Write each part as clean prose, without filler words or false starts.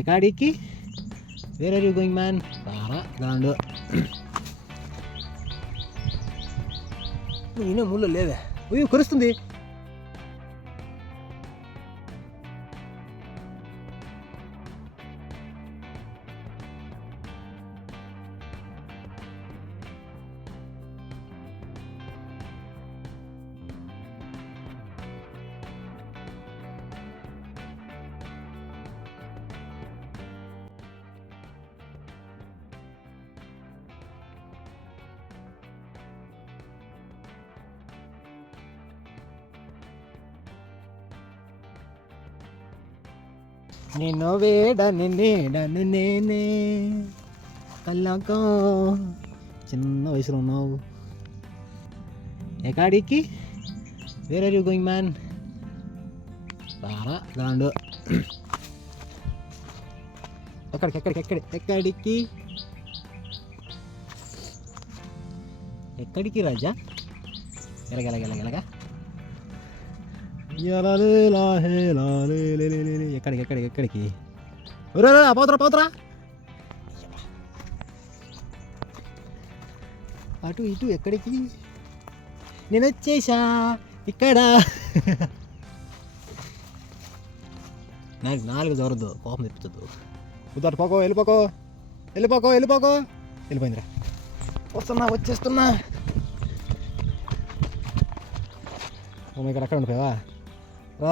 ఎక్కడికి? Where are you going man? రారా దాండు. ఈయన ముళ్ళు లేవే. ఉయ్యు కురుస్తుంది. నిన్ను వేడని నీడని నేనే కళ్ళకో. చిన్న వయసులో ఉన్నావు. ఎక్కడికి? Where are you going man? రారా దాండు. ఎక్కడికి ఎక్కడికి రాజా? ఎలాగెలాగెలాగెలాగా ఎక్కడికి? పోతరా అటు ఇటు ఎక్కడికి? నేను వచ్చేసా ఇక్కడ. నాకు 4 జరగదు, కోపం తెప్పించద్దు. కుదరటు పోకో, వెళ్ళిపోయిందిరా. వచ్చేస్తున్నా. ఇక్కడ అక్కడ ఉండిపోయావా? రా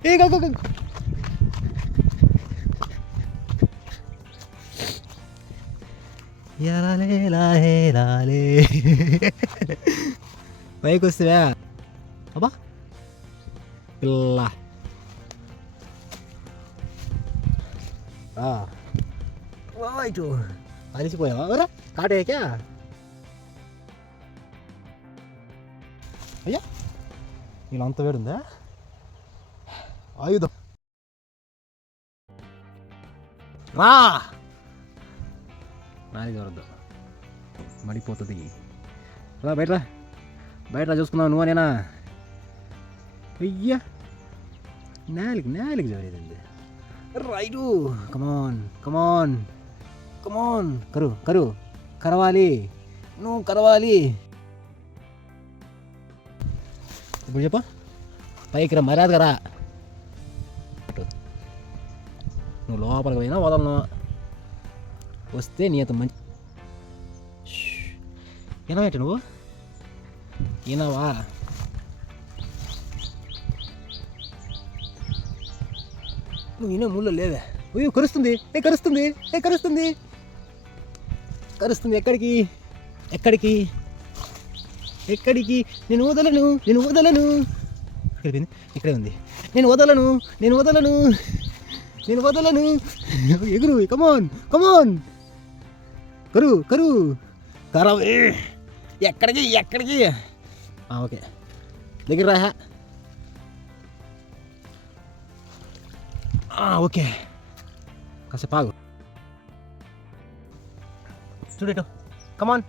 ఏ లాలే పైకి వస్తావా? అబ్బా పిల్ల ఇటు అలిసిపోయావా? ఎవరా కాటేకా? అయ్యా ఇలా అంత వేడుందా? ఆయుధం రా. నాది దొరద్దు, మడిపోతుంది. రా బయట చూసుకున్నావు నువ్వు నేనా? అయ్యా నాలుగు జరగదండి. రైటు కమాన్ కరవాలి. నువ్వు కరవాలి. ఇప్పుడు చెప్ప పైకి రా, మర్యాదగా రా. నువ్వు లోపలికి పోయినా వదలను. వస్తే నీతో మంచి వినవేట నువ్వు వినవా? నువ్వు వినే ముళ్ళు లేవే. ఉయ్యు కరుస్తుంది. ఎక్కడికి? నేను వదలను. ఇక్కడే ఉంది. నేను వదలను. ఎగురు. కమాన్ కరు కరవే. ఎక్కడికి? ఓకే దగ్గర రా. ఓకే కాసేపు ఆగు. చూడేటు కమాన్.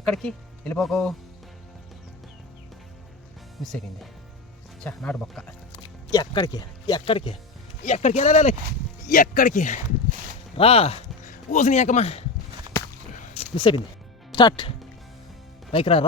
ఎక్కడికి? వెళ్ళిపోకో. మిస్ అయిపోయింది. నాటు బొక్క. ఎక్కడికి? ఎక్కడికి రా. ఊసిని ఏకమా. మిస్ అయిపోయింది. స్టార్ట్. పైకి రా.